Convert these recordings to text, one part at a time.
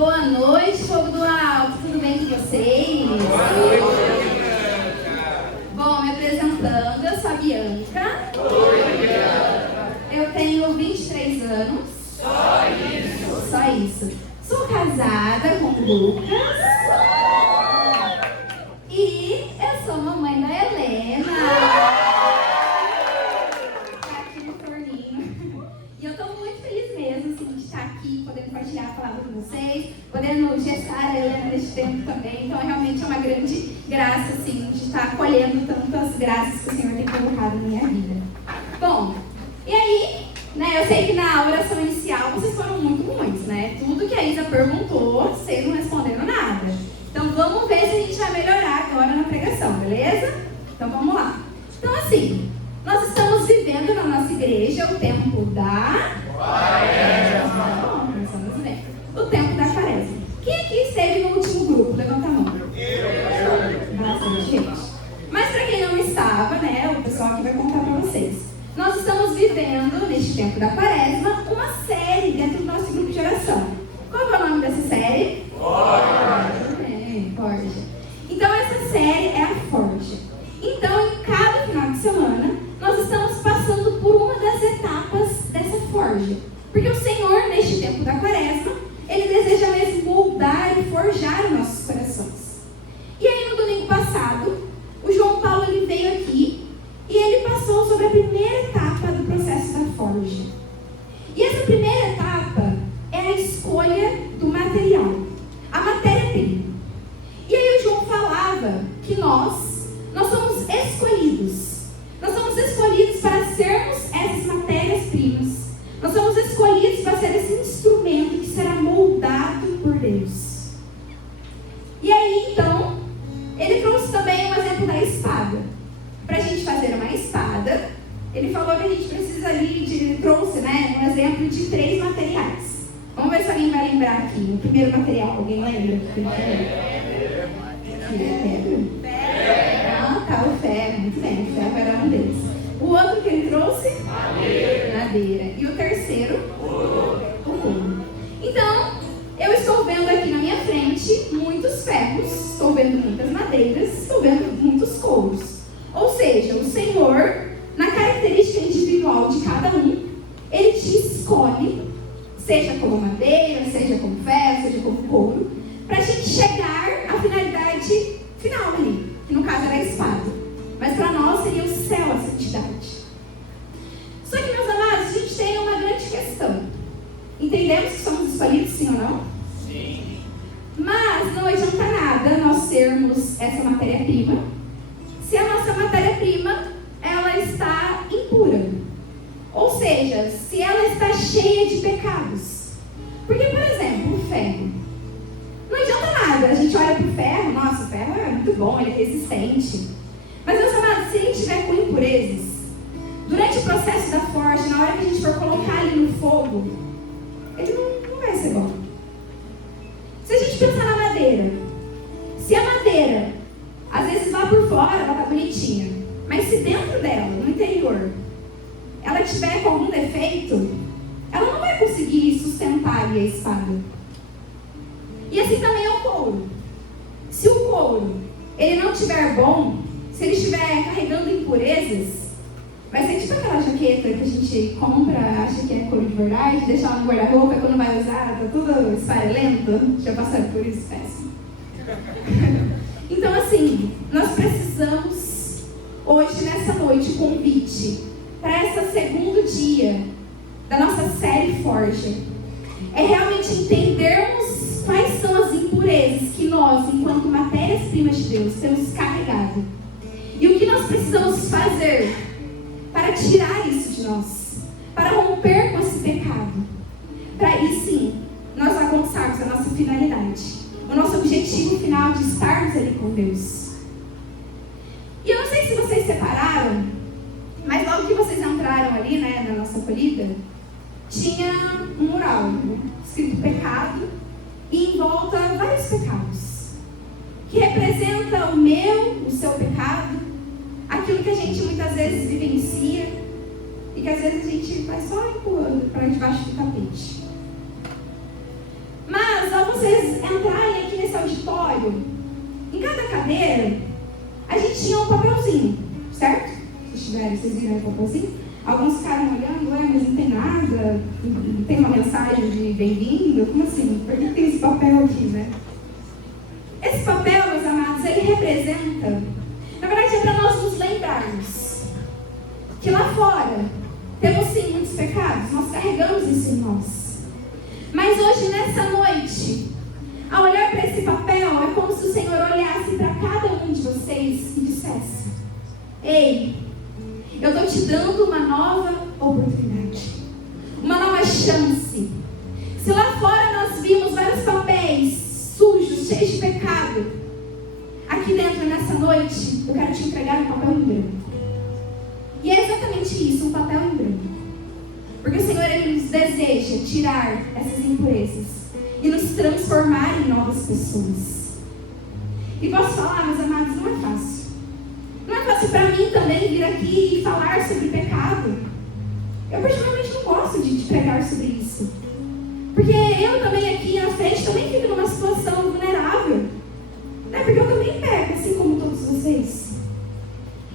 Boa noite, povo do alto, tudo bem com vocês? Boa noite, Bianca. Bom, me apresentando, eu sou a Bianca. Oi, Bianca. Eu tenho 23 anos. Só isso. Só isso. Sou casada com o Lucas. E eu sou mamãe da Helena. Tá aqui no forninho. E eu tô muito feliz mesmo, assim, de estar aqui, podendo compartilhar a palavra com vocês, podendo gestar a Helena neste tempo também. Então, realmente é uma grande graça, assim, de estar colhendo tantas graças que o Senhor tem colocado na minha vida. Bom, e aí, né, eu sei que na oração inicial vocês foram muito ruins, né? Tudo que a Isa perguntou, vocês não responderam nada. Então, vamos ver se a gente vai melhorar agora na pregação, beleza? Então, vamos lá. Então, assim, nós estamos vivendo na nossa igreja o tempo da Quaresma. Nós estamos vivendo o tempo da Quaresma. Quem aqui esteve no último grupo? Levanta a mão. Bastante gente. Mas para quem não estava, né, o pessoal aqui vai contar para vocês. Nós estamos vivendo, neste tempo da Quaresma, uma série dentro do nosso grupo de oração. Qual é o nome dessa série? Forja. Então, essa série é a Forja. Então, em cada final de semana, nós estamos passando por uma das etapas dessa forja. Porque o Senhor, neste tempo da Quaresma, Ele deseja mesmo moldar e forjar os nossos corações. E aí, no domingo passado, o João Paulo ele veio aqui e ele passou sobre a primeira etapa do processo da forja. E essa primeira etapa é a escolha do material, a matéria-prima. E aí o João falava que nós somos escolhidos. Nós somos escolhidos para sermos essas matérias-primas. Nós somos escolhidos para ser esse instrumento que será moldado por Deus. E aí, então, ele trouxe também um exemplo da espada. Para a gente fazer uma espada, ele falou que a gente precisa ele trouxe, né, um exemplo de 3 materiais. Vamos ver se alguém vai lembrar aqui. O primeiro material, alguém lembra? Pedra? Ah, tá, o ferro. Muito bem, o ferro era um deles. O outro que ele trouxe? Madeira. E o terceiro? O couro. Então, eu estou vendo aqui na minha frente muitos ferros, estou vendo muitas madeiras, estou vendo muitos couros. Ou seja, o Senhor, na característica individual de cada um, Ele te escolhe, seja como madeira, seja como ferro, seja como couro, para a gente chegar à finalidade final ali, que no caso era a espada. Mas para nós seria o céu, a santidade. Só que, meus amados, a gente tem uma grande questão. Entendemos que somos escolhidos, sim ou não? Sim. Mas não adianta nada nós sermos essa matéria-prima se a nossa matéria-prima ela está impura. Ou seja, se ela está cheia de pecados. Porque, por exemplo, o ferro. Não adianta nada, a gente olha para o ferro, nossa, o ferro é muito bom, ele é resistente. Mas, meus amados, se ele estiver com impurezas, durante o processo da forja, na hora que a gente for colocar ele no fogo, ele não vai ser bom. Se a gente pensar na madeira, se a madeira, às vezes lá por fora, ela está bonitinha, mas se dentro dela, no interior, ela tiver com algum defeito, ela não vai conseguir sustentar ali a espada. E assim também é o couro. Se o couro ele não estiver bom, se ele estiver carregando impurezas, vai ser tipo aquela jaqueta que a gente compra, acha que é couro de verdade, deixa ela no guarda-roupa e quando vai usar, tá tudo esfarelento. Já passaram por isso, péssimo. Então assim, nós precisamos hoje, nessa noite, o convite para esse segundo dia da nossa série Forja é realmente entendermos quais são as impurezas que nós, enquanto matérias-primas de Deus, temos carregado. E o que nós precisamos fazer para tirar isso de nós, para romper com esse pecado, para aí sim, nós alcançarmos a nossa finalidade, o nosso objetivo final de estarmos ali com Deus. E eu não sei se vocês separaram, mas logo que vocês entraram ali, né, na nossa acolhida, tinha um mural, né, escrito pecado, e em volta vários pecados, que representa o meu, o seu pecado, aquilo que a gente muitas vezes vivencia, e que às vezes a gente vai só empurrando para debaixo do tapete. Mas ao você escritório, em cada cadeira, a gente tinha um papelzinho, certo? Vocês viram o papelzinho? Alguns ficaram olhando, mas não tem nada, não tem uma mensagem de bem-vindo, como assim? Por que tem esse papel aqui, né? Esse papel, meus amados, ele representa, na verdade é para nós nos lembrarmos que lá fora temos sim muitos pecados, nós carregamos isso em nós. Mas hoje, nessa noite, ao olhar para esse papel, é como se o Senhor olhasse para cada um de vocês e dissesse: ei, eu estou te dando uma nova oportunidade, uma nova chance. Se lá fora nós vimos vários papéis sujos, cheios de pecado, aqui dentro, nessa noite, eu quero te entregar um papel em branco. E é exatamente isso, um papel em branco. Porque o Senhor, Ele nos deseja tirar essas impurezas e nos transformar em novas pessoas. E posso falar, meus amados, não é fácil. Não é fácil para mim também vir aqui e falar sobre pecado. Eu particularmente não gosto de pregar sobre isso. Porque eu também aqui na frente também fico numa situação vulnerável. Né? Porque eu também peco, assim como todos vocês.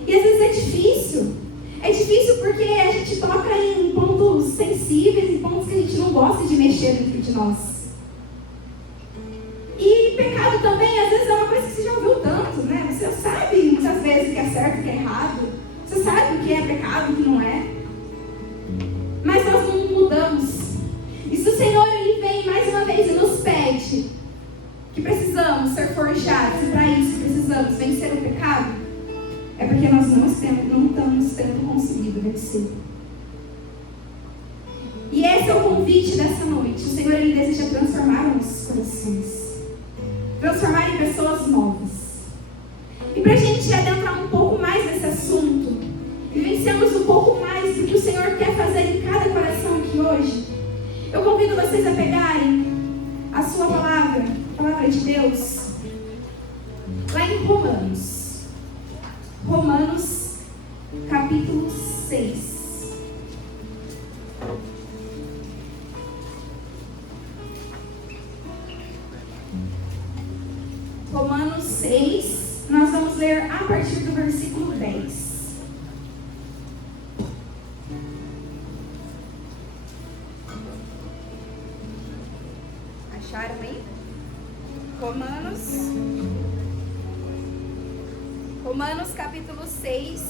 E às vezes é difícil. É difícil porque a gente toca em pontos sensíveis, em pontos que a gente não gosta de mexer dentro de nós. E pecado também, às vezes, é uma coisa que você já ouviu tanto, né? Você sabe muitas vezes o que é certo e o que é errado. Você sabe o que é pecado e o que não é. Mas nós não mudamos. E se o Senhor, Ele vem mais uma vez e nos pede que precisamos ser forjados, e para isso precisamos vencer o pecado, é porque nós não estamos tendo conseguido vencer. E esse é o convite dessa noite. O Senhor, Ele deseja transformar nossos corações, transformar em pessoas novas. E para a gente adentrar um pouco mais nesse assunto e vencermos um pouco mais do que o Senhor quer fazer em cada coração aqui hoje, eu convido vocês a pegarem a sua palavra, a palavra de Deus, lá em Romanos, capítulo 6. Romanos 6, nós vamos ler a partir do versículo 10. Acharam aí? Romanos capítulo 6,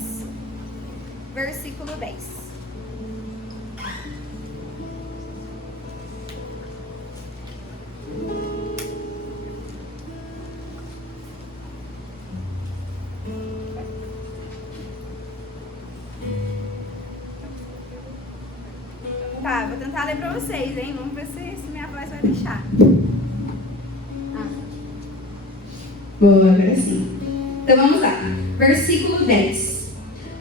versículo 10. Tá, vou tentar ler para vocês, hein? Vamos ver se minha voz vai deixar. Boa, agora sim. Então vamos lá. Versículo 10.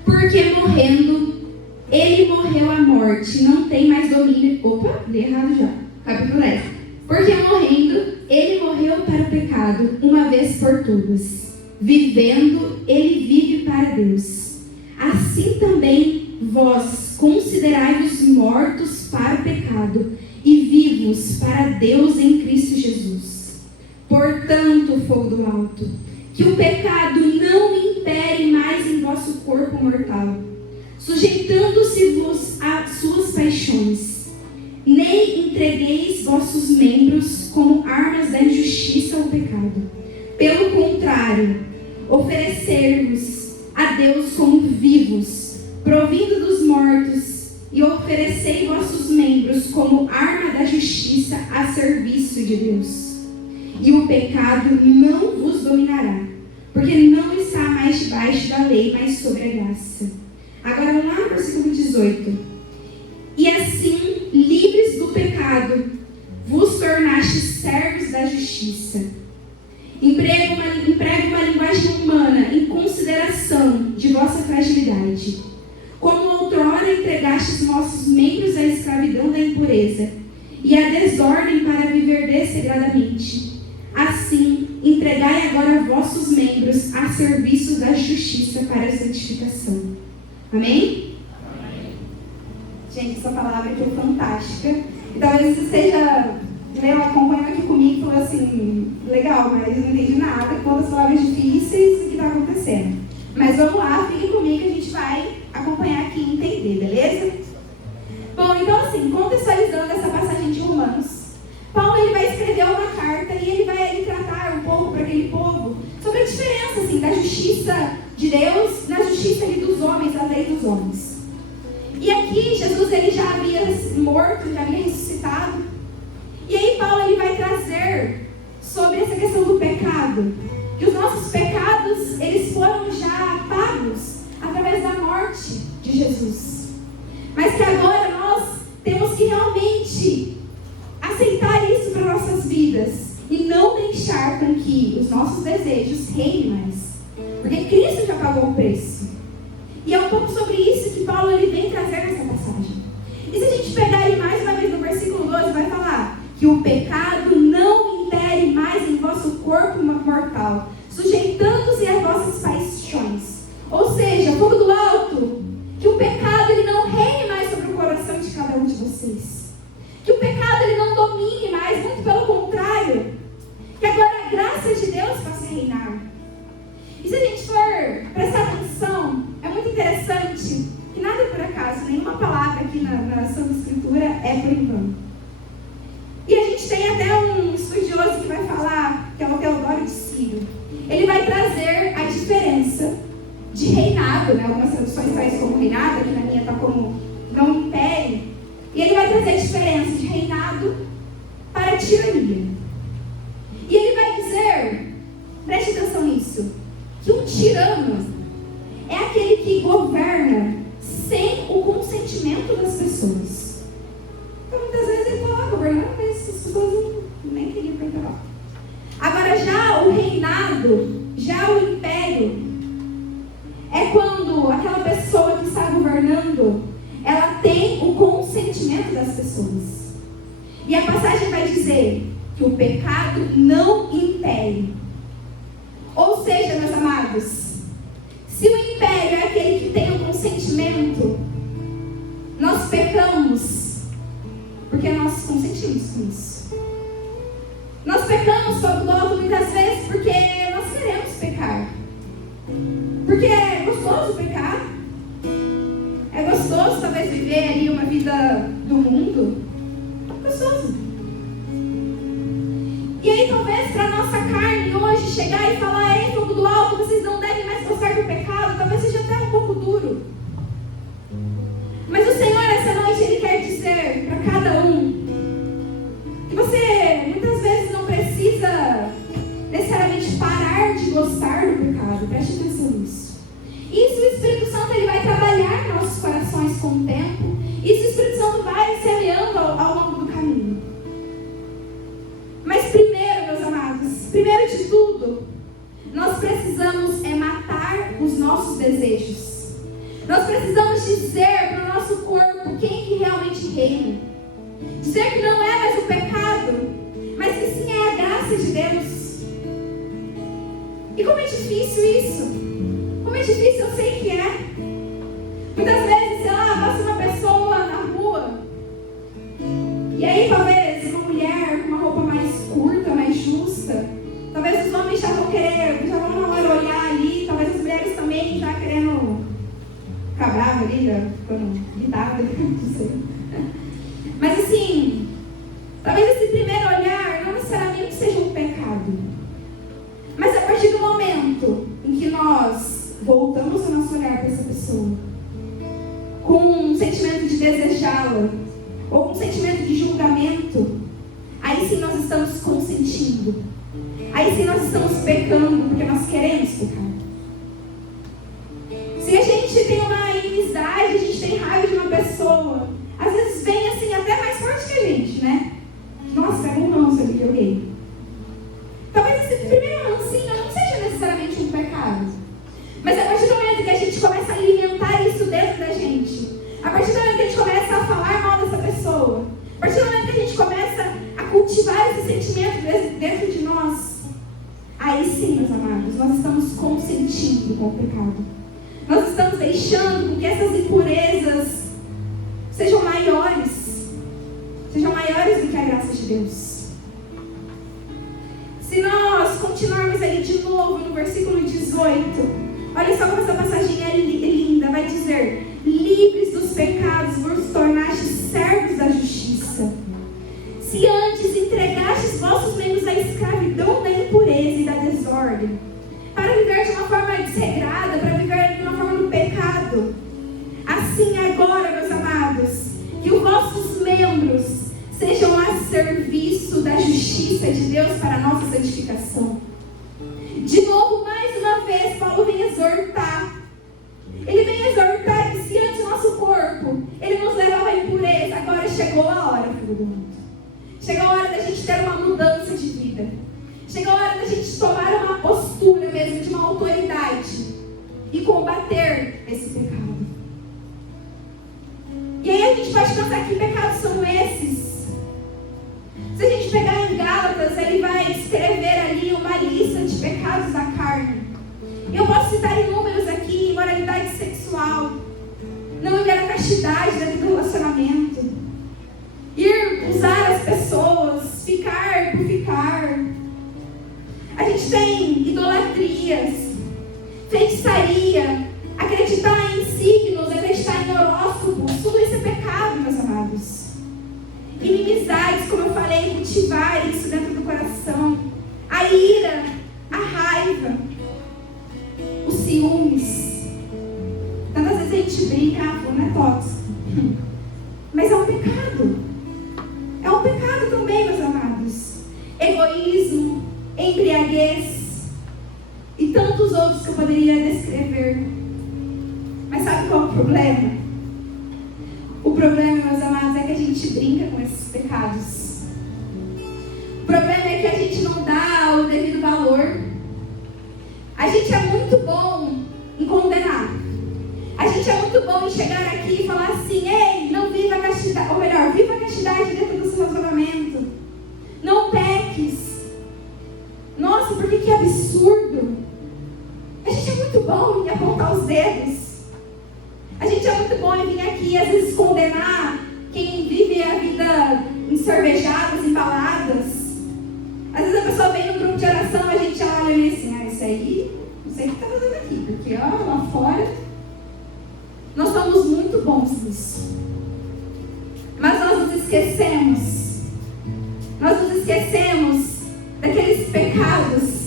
Porque morrendo, Ele morreu a morte, não tem mais domínio. Opa, li errado já. Capítulo 10. Porque morrendo, Ele morreu para o pecado, uma vez por todas. Vivendo, Ele vive para Deus. Assim também vós considerai-vos mortos para o pecado e vivos para Deus em Cristo Jesus. Portanto, fogo do alto, que o pecado não impere mais em vosso corpo mortal, sujeitando-se-vos às suas paixões. Nem entregueis vossos membros como armas da injustiça ao pecado. Pelo contrário, oferecer-vos a Deus como vivos, provindo dos mortos, e oferecei vossos membros como arma da justiça a serviço de Deus. E o pecado não vos dominará, porque não está mais debaixo da lei, mas sobre a graça. Agora vamos lá no versículo 18. E assim, livres do pecado, vos tornastes servos da justiça. Emprego uma linguagem humana em consideração de vossa fragilidade. Como outrora entregastes vossos membros à escravidão da impureza e à desordem para viver desregradamente, assim, entregai agora vossos membros a serviço da justiça para a santificação. Amém? Amém. Gente, essa palavra aqui é fantástica. E talvez você esteja acompanhando aqui comigo, assim, legal, mas não entendi nada, com outras palavras difíceis, o que está acontecendo. Mas vamos lá, fiquem comigo, a gente vai acompanhar aqui e entender, beleza? Bom, então assim, contextualizando essa passagem de Romanos, Paulo ele vai escrever uma carta e ele vai tratar um pouco para aquele povo sobre a diferença assim, da justiça de Deus na justiça ali, dos homens, da lei dos homens. E aqui Jesus ele já havia morto, já havia ressuscitado. E aí Paulo ele vai trazer sobre essa questão do pecado, que os nossos pecados eles foram já pagos através da morte de Jesus, mas que agora nós temos que realmente aceitar isso para nossas vidas e não deixar com que os nossos desejos reinem mais, porque Cristo já pagou o preço. E é um pouco sobre isso que Paulo ele vem trazer nessa passagem. E se a gente pegar aí mais uma vez no versículo 12, vai falar que o pecado não impere mais em vosso corpo mortal, sujeitando-se às vossas paixões. Ou seja, fogo do alto, que o pecado ele não reine mais sobre o coração de cada um de vocês. Que o pecado ele não domine mais, muito pelo contrário. Que agora a graça de Deus faça reinar. E se a gente for prestar atenção, é muito interessante que nada é por acaso, nenhuma palavra aqui na Santa Escritura é por engano. E a gente tem até um estudioso que vai falar, que é o Teodoro de Ciro. Ele vai trazer a diferença de reinado, né? Algumas traduções traz como reinado, aqui na minha está como não império. E ele vai trazer a diferença de reinado para tirania. E ele vai dizer, preste atenção nisso, que um tirano é aquele que governa sem o consentimento das pessoas. Então, muitas vezes ele fala, governando, mas as pessoas nem queriam perguntar. Agora, já o reinado, já o império, é quando aquela pessoa que está governando, ela tem o consentimento das pessoas. E a passagem vai dizer que o pecado não impere. Ou seja, meus amados, se o império é aquele que tem o consentimento, nós pecamos porque nós consentimos com isso. Nós pecamos sobre o alto muitas vezes porque nós queremos pecar. Porque é gostoso pecar. É gostoso talvez viver ali uma vida do mundo. É gostoso. E aí talvez para a nossa carne hoje chegar e falar, ei, fogo do alto, vocês não devem mais gostar do pecado, talvez seja até um pouco duro. Mas o Senhor essa noite Ele quer dizer para cada um que você muitas vezes não precisa necessariamente parar de gostar do pecado. Preste atenção nisso. Isso o Espírito Santo ele vai trabalhar em nossos corações com o tempo. Isso o Espírito Santo vai semeando ao longo do caminho. Mas primeiro, meus amados, primeiro de tudo, nós precisamos matar os nossos desejos. Nós precisamos dizer para o nosso corpo quem que realmente reina. Dizer que não é mais o pecado, mas que sim é a graça de Deus. E como é difícil isso? Como é difícil, eu sei que é. Muitas vezes, sei lá, passa uma pessoa na rua, e aí talvez uma mulher com uma roupa mais curta, mais justa, talvez os homens já vão querer, já vão na hora olhar ali, talvez as mulheres também já querendo ficar brava ali, já ficando irritada, não sei. Mas assim, talvez esse primeiro olhar não necessariamente seja um pecado. Mas a partir do momento em que nós voltamos o nosso olhar para essa pessoa, com um sentimento de desejá-la, ou com um sentimento de julgamento, aí sim nós estamos consentindo. Aí sim nós estamos pecando, porque nós queremos pecar. Se a gente tem uma inimizade, a gente tem raiva de uma pessoa, às vezes vem assim até mais forte que a gente, né? Nossa, pega um ranço ali de alguém. Talvez esse primeiro rancinho não seja necessariamente um pecado. Mas a partir do momento que a gente começa a alimentar isso dentro da gente, a partir do momento que a gente começa a falar mal dessa pessoa, a partir do momento que a gente começa a cultivar esse sentimento dentro de nós, aí sim, meus amados, nós estamos consentindo com o pecado. Nós estamos deixando que essas impurezas sejam maiores do que a graça de Deus. continuarmos ali de novo no versículo 18, olha só como essa passagem é linda. Vai dizer: livres dos pecados vos tornastes servos da justiça. Se antes entregastes vossos membros à escravidão da impureza e da desordem, para viver de uma forma desregrada, para viver de uma forma do pecado, assim agora, meus amados, que os vossos membros sejam a serviço da justiça de Deus para a nossa santificação. De novo, mais uma vez, Paulo vem exortar. Ele vem exortar que se antes o nosso corpo, ele nos levava à impureza, agora chegou a hora, filho do mundo. Chegou a hora da gente ter uma mudança de vida. Chegou a hora da gente tomar uma postura mesmo, de uma autoridade, e combater esse pecado. E aí a gente pode pensar: que pecados são esses? Se a gente pegar em Gálatas, ele vai escrever ali uma lista de pecados da carne. Eu posso citar inúmeros aqui: imoralidade sexual, não viver a castidade dentro do relacionamento, ir usar as pessoas, ficar por ficar. A gente tem idolatrias, feitiçaria, acreditar em signos, acreditar em horóscopos. Tudo isso é pecado, meus amados. Inimizades, como eu falei, cultivar isso dentro do coração. A ira, a raiva, os ciúmes. Tantas vezes a gente brinca: fulano é tóxico. Mas é um pecado. É um pecado também, meus amados. Egoísmo, embriaguez e tantos outros que eu poderia descrever. Mas sabe qual é o problema? O problema, meus amados, é que a gente brinca com esses pecados. O problema é que a gente não dá o devido valor. A gente é muito bom em condenar. A gente é muito bom em chegar aqui e falar assim: ei, não viva a castidade, ou melhor, viva a castidade dentro do seu relacionamento. Não peques. Nossa, por que absurdo? A gente é muito bom em apontar os dedos. A gente é muito bom em vir aqui, às vezes, condenar quem vive a vida em cervejadas, em baladas. Às vezes a pessoa vem no grupo de oração, a gente olha e diz assim: isso aí, não sei o que está fazendo aqui, porque lá fora nós somos muito bons nisso. Mas nós nos esquecemos. Nós nos esquecemos daqueles pecados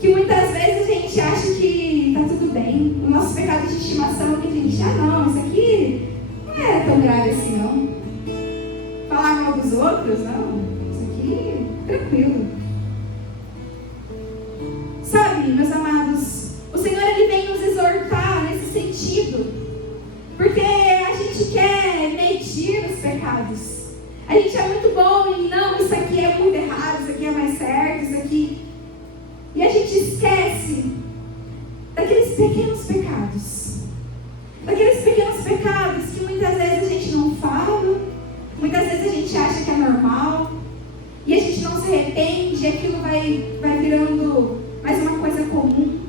que muitas vezes a gente acha que está tudo bem. O nosso pecado de estimação é que a gente: não, isso aqui não é tão grave assim, não. Falar mal dos outros, não. Isso aqui, tranquilo. Sabe, meus amados, o Senhor, ele vem nos exortar nesse sentido, porque a gente quer medir os pecados. A gente é muito bom em: não, isso aqui é muito errado, isso aqui é mais certo, isso aqui. E a gente esquece daqueles pequenos pecados. Daqueles pequenos pecados que muitas vezes a gente não fala, muitas vezes a gente acha que é normal, e a gente não se arrepende, e aquilo vai virando mais uma coisa comum.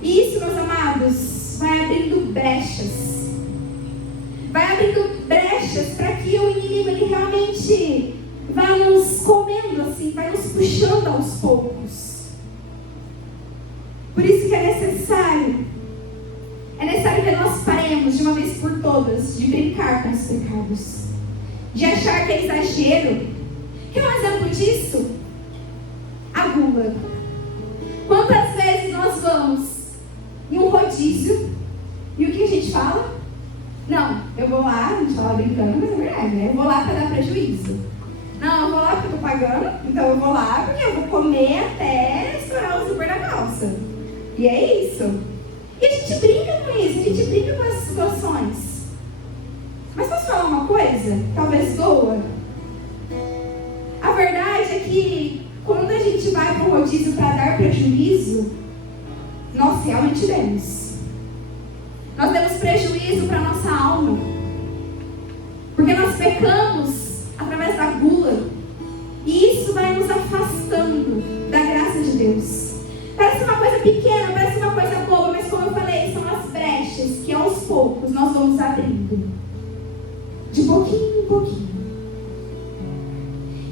E isso, meus amados, vai abrindo brechas. Vai abrindo brechas para que o inimigo, ele realmente vai nos comendo assim, vai nos puxando aos poucos. Por isso que é necessário que nós paremos de uma vez por todas de brincar com os pecados, de achar que é exagero. Quer um exemplo disso? A gula. Quantas vezes nós vamos em um rodízio e o que a gente fala? Não, eu vou lá, a gente fala brincando, mas é verdade, né? Eu vou lá para dar prejuízo. Não, eu vou lá porque eu tô pagando, então eu vou lá porque eu vou comer até estourar o zíper da calça. E é isso. E a gente brinca com isso, a gente brinca com essas situações. Mas posso falar uma coisa? Talvez doa. A verdade é que quando a gente vai para o rodízio para dar prejuízo, nós realmente demos. Nós demos prejuízo para a nossa alma. Porque nós pecamos através da gula. E isso vai nos afastando da graça de Deus. Parece uma coisa pequena, parece uma coisa boba, mas como eu falei, são as brechas que aos poucos nós vamos abrindo. De pouquinho em pouquinho.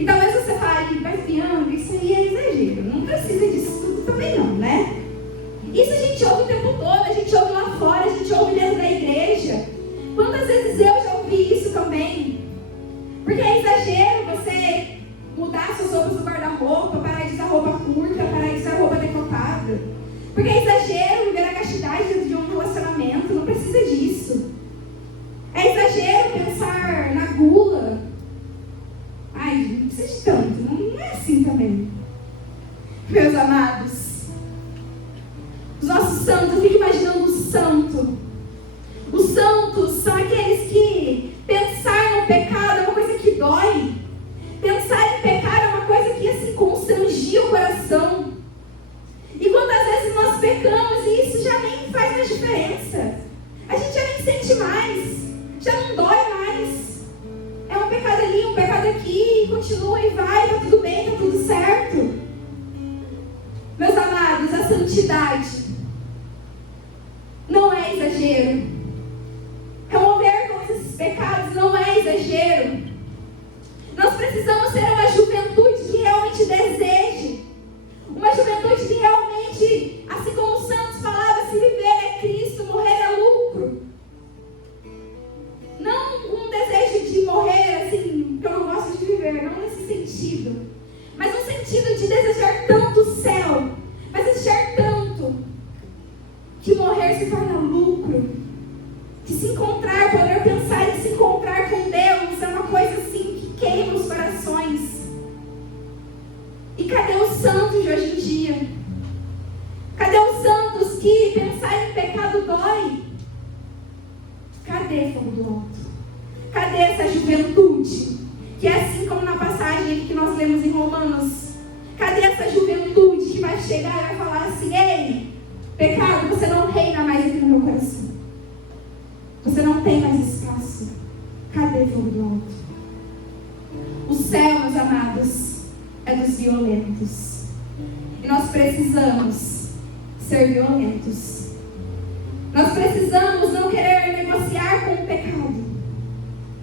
E talvez você fale, vai criando, isso aí é exagero. Não precisa disso tudo também não, né? Isso a gente ouve o tempo todo, a gente ouve lá fora, a gente ouve dentro da igreja. Quantas vezes eu já ouvi isso também? Porque é exagero você mudar suas roupas do guarda-roupa, parar de usar roupa curta, parar de usar roupa decotada. Porque é exagero viver a castidade dentro de um relacionamento, não precisa disso. É exagero pensar na gula. Ai, não precisa de tanto, não é assim também. Meus amados, os nossos santos, eu fico imaginando o santo. Os santos são aqueles que pensar no pecado é uma coisa que dói. Pensar em pecado é uma coisa que assim constrangia o coração. E quantas vezes nós pecamos e isso já nem faz mais diferença. A gente já nem sente mais, já não dói mais. É um pecado ali, um pecado aqui, e continua e vai, tá tudo bem, tá tudo certo. Meus amados, a santidade não é exagero. Remover todos esses pecados não é exagero. Nós precisamos ter uma juventude que realmente deseje. Uma juventude que realmente, assim como os santos falavam, se viver é Cristo, morrer é lucro. Não um desejo de morrer, assim, que eu não gosto de viver, não nesse sentido. Mas no sentido de desejar tanto o céu, mas desejar tanto, que morrer se torna lucro. De se encontrar, poder pensar em se encontrar com Deus, é uma coisa assim que queima os corações. E cadê os santos de hoje em dia? Cadê os santos que pensar em pecado dói? Cadê fogo do alto? Cadê essa juventude? Que é assim como na passagem que nós lemos em Romanos. Cadê essa juventude que vai chegar e vai falar assim: ei, pecado, você não reina mais aqui no meu coração. Você não tem mais espaço. Cadê fogo do alto? O céu, meus amados, é dos violentos. E nós precisamos ser violentos. Nós precisamos não querer negociar com o pecado.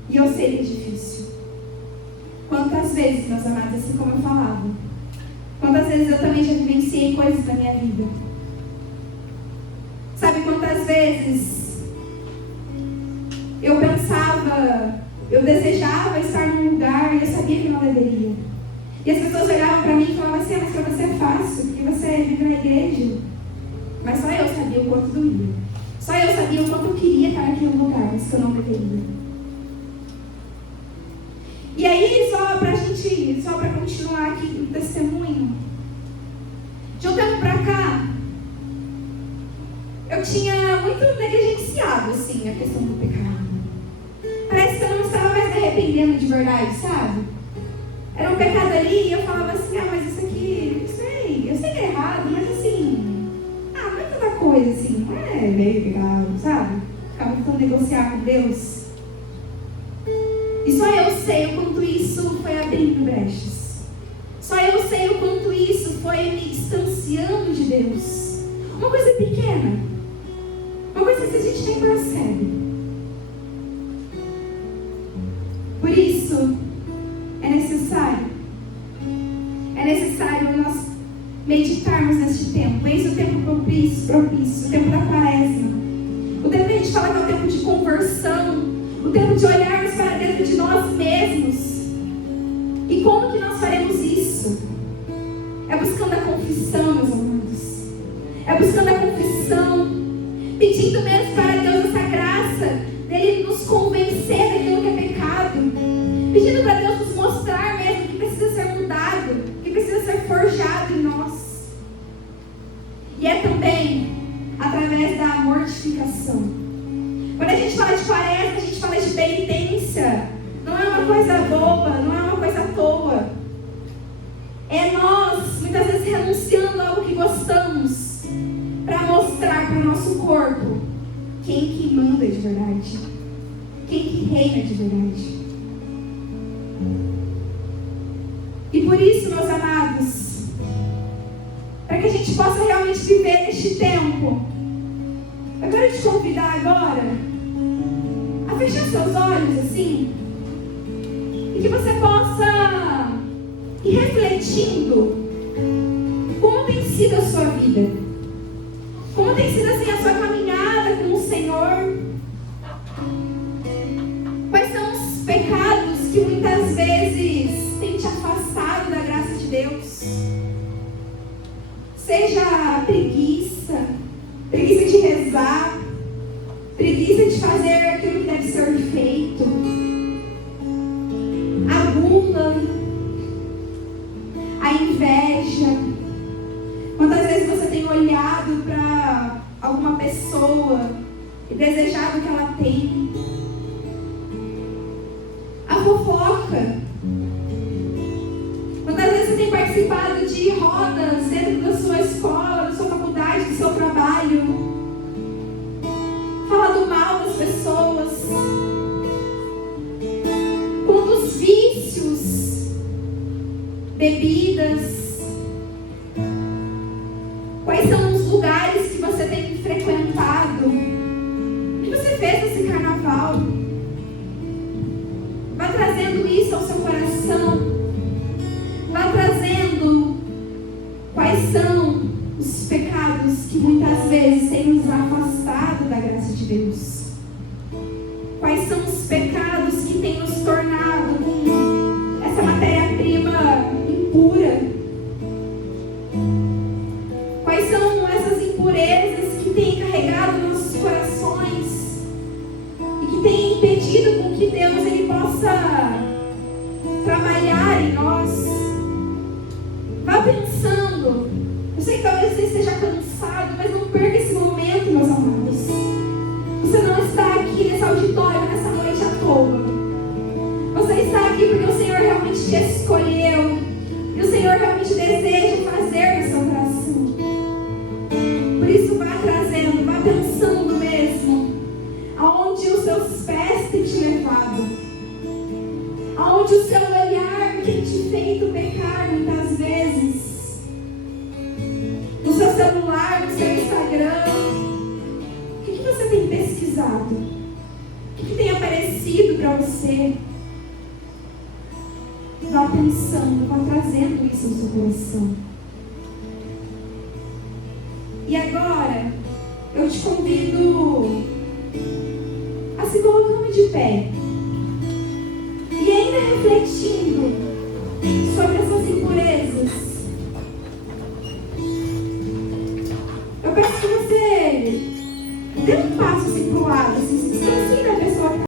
E eu sei que é difícil. Quantas vezes, meus amados, assim como eu falava, quantas vezes eu também já vivenciei coisas da minha vida. Sabe quantas vezes eu pensava, eu desejava estar num lugar e eu sabia que não deveria. E as pessoas olhavam para mim e falavam assim: mas para você é fácil, porque você vive na igreja. Mas só eu sabia o quanto doía. Só eu sabia o quanto eu queria estar naquele lugar, mas que eu não deveria. E aí, só para continuar aqui no testemunho, de um tempo para cá, eu tinha muito negligenciado, assim, a questão do pecado. Parece que eu não estava mais me arrependendo de verdade, sabe? Era um pecado ali e eu falava assim: mas isso aqui, não sei, eu sei que é errado, mas assim, não é tanta coisa assim, não é meio pecado, sabe? Ficava tentando negociar com Deus. E só eu sei o quanto isso foi abrindo brechas. Só eu sei o quanto isso foi me distanciando de Deus. Uma coisa pequena, uma coisa que a gente nem percebe. Por isso, é necessário nós meditarmos neste tempo. Esse é o tempo propício, o tempo da quaresma. O tempo que a gente fala que é o tempo de conversão, o tempo de olharmos para dentro de nós mesmos. E como que nós faremos isso? É buscando a confissão, meus amados. É buscando a confissão, pedindo mesmo para Deus essa graça dele nos convencer daquilo que é pecado, pedindo para Deus nos mostrar mesmo que precisa ser mudado, que precisa ser forjado em nós. E é também através da mortificação. Quando a gente fala de quaresma, a gente fala de penitência. Não é uma coisa boba, não é uma coisa à toa. É nós, muitas vezes, renunciando a algo que gostamos, para mostrar para o nosso corpo quem que manda de verdade, quem que reina de verdade. E por isso, meus amados, para que a gente possa realmente viver neste tempo, eu quero te convidar agora a fechar seus olhos assim, e que você possa refletindo como tem sido a sua vida, como tem sido assim a sua caminhada com o Senhor. Quais são os pecados que muitas vezes têm te afastado da graça de Deus? Seja preguiça de rezar, preguiça de fazer aquilo que deve ser feito, a gula, a inveja. Quantas vezes você tem olhado para alguma pessoa e desejado o que ela tem? A fofoca. Quantas vezes você tem participado de rodas dentro da sua escola, da sua faculdade, do seu trabalho? Falado mal das pessoas? Quantos vícios, bebidas? Quais são os lugares que você tem frequentado? O que você fez nesse carnaval? Vá trazendo isso ao seu coração. Vá trazendo quais são os pecados que muitas vezes têm nos afastado da graça de Deus. Quais são os pecados que têm nos tornado com essa matéria-prima impura? Quais são essas impurezas que têm carregado nossos corações e que têm impedido com que Deus ele possa trabalhar em nós? Vá pensando. Eu sei que talvez você esteja cansado, mas não perca esse momento, meus amados. Você não está aqui nesse auditório, nessa noite à toa. Você está aqui porque o Senhor realmente te escolheu. E o Senhor realmente deseja fazer no seu coração. Por isso, vá trazendo, vá pensando mesmo aonde os seus pés têm te levado, aonde o seu olhar tem te feito pecar muitas vezes. No seu celular, no seu Instagram, o que você tem pesquisado? O que tem aparecido para você? Vá pensando, vá trazendo isso no seu coração. E agora, eu te convido a se colocando de pé. E ainda refletindo sobre essas impurezas, eu peço que você dê um passo assim para o lado, assim, se distancie